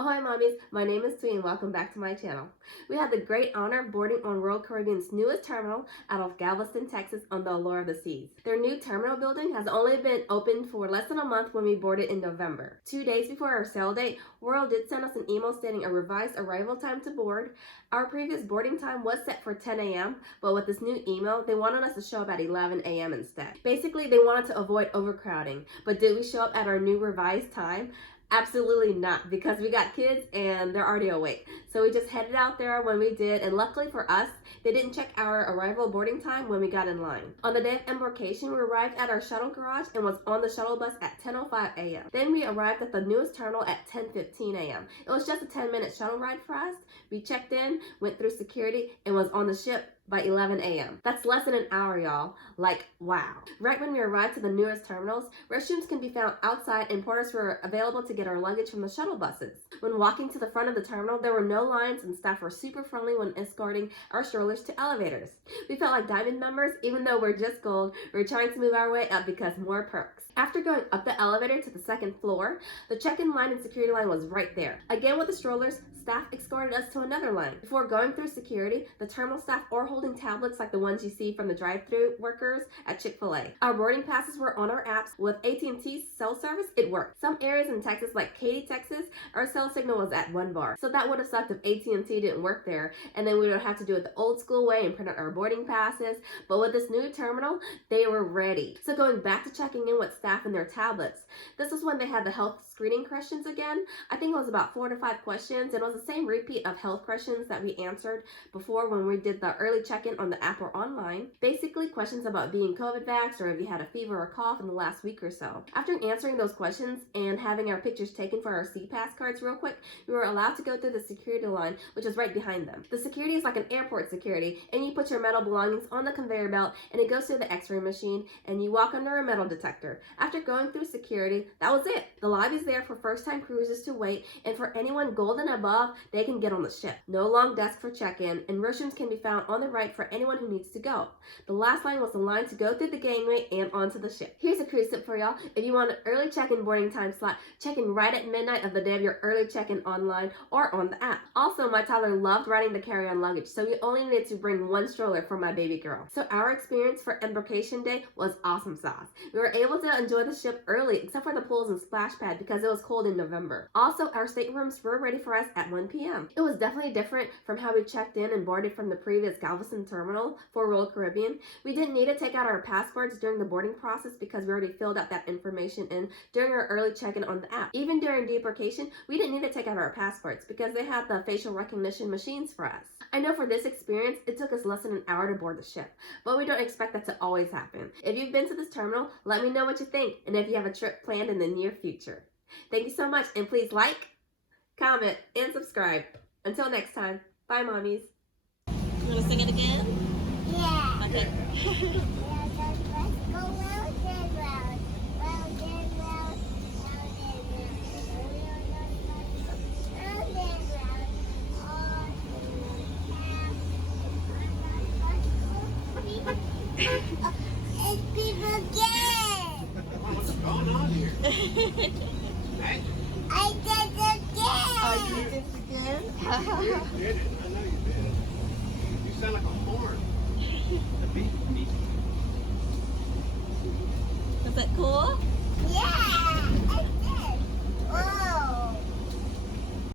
Ahoy Mommies, my name is Thuy and welcome back to my channel. We had the great honor of boarding on Royal Caribbean's newest terminal out of Galveston, Texas on the Allure of the Seas. Their new terminal building has only been open for less than a month when we boarded in November. 2 days before our sail date, Royal did send us an email stating a revised arrival time to board. Our previous boarding time was set for 10 a.m., but with this new email, they wanted us to show up at 11 a.m. instead. Basically, they wanted to avoid overcrowding, but did we show up at our new revised time? Absolutely not, because we got kids and they're already awake. So we just headed out there when we did, and luckily for us, they didn't check our arrival boarding time when we got in line. On the day of embarkation, we arrived at our shuttle garage and was on the shuttle bus at 10:05 a.m. Then we arrived at the newest terminal at 10:15 a.m. It was just a 10-minute shuttle ride for us. We checked in, went through security, and was on the ship by 11 a.m. That's less than an hour, y'all. Like, wow. Right when we arrived to the newest terminals, restrooms can be found outside and porters were available to get our luggage from the shuttle buses. When walking to the front of the terminal, there were no lines and staff were super friendly when escorting our strollers to elevators. We felt like diamond members, even though we're just gold. We're trying to move our way up because more perks. After going up the elevator to the second floor, the check-in line and security line was right there. Again with the strollers, staff escorted us to another line. Before going through security, the terminal staff are holding tablets like the ones you see from the drive-thru workers at Chick-fil-A. Our boarding passes were on our apps. With AT&T's cell service, it worked. Some areas in Texas, like Katy, Texas, our cell signal was at 1 bar. So that would have sucked if AT&T didn't work there, and then we would have to do it the old school way and print out our boarding passes. But with this new terminal, they were ready. So going back to checking in with staff and their tablets, this is when they had the health screening questions again. I think it was about 4 to 5 questions, and it was the same repeat of health questions that we answered before when we did the early check-in on the app or online. Basically questions about being COVID vaxxed or if you had a fever or cough in the last week or so. After answering those questions and having our pictures taken for our C-Pass cards real quick, we were allowed to go through the security line, which is right behind them. The security is like an airport security, and you put your metal belongings on the conveyor belt and it goes through the x-ray machine and you walk under a metal detector. After going through security, that was it. The lobby's there for first-time cruisers to wait, and for anyone gold and above, they can get on the ship. No long desk for check-in, and restrooms can be found on the right for anyone who needs to go. The last line was the line to go through the gangway and onto the ship. Here's a cruise tip for y'all. If you want an early check-in boarding time slot, check in right at midnight of the day of your early check-in online or on the app. Also, my toddler loved riding the carry-on luggage, so we only needed to bring 1 stroller for my baby girl. So our experience for embarkation day was awesome sauce. We were able to enjoy the ship early, except for the pools and splash pad because it was cold in November. Also, our staterooms were ready for us at 1 p.m. It was definitely different from how we checked in and boarded from the previous Galveston terminal for Royal Caribbean. We didn't need to take out our passports during the boarding process because we already filled out that information in during our early check-in on the app. Even during debarkation, we didn't need to take out our passports because they had the facial recognition machines for us. I know for this experience, it took us less than an hour to board the ship, but we don't expect that to always happen. If you've been to this terminal, let me know what you think and if you have a trip planned in the near future. Thank you so much, and please like, comment, and subscribe. Until next time, bye mommies. You want to sing it again? Yeah. Okay. It's people again. What's going on here? I did it again. Oh, you did it again? You did it. I know you did it. You sound like a horn. A beep, beep. Was that cool?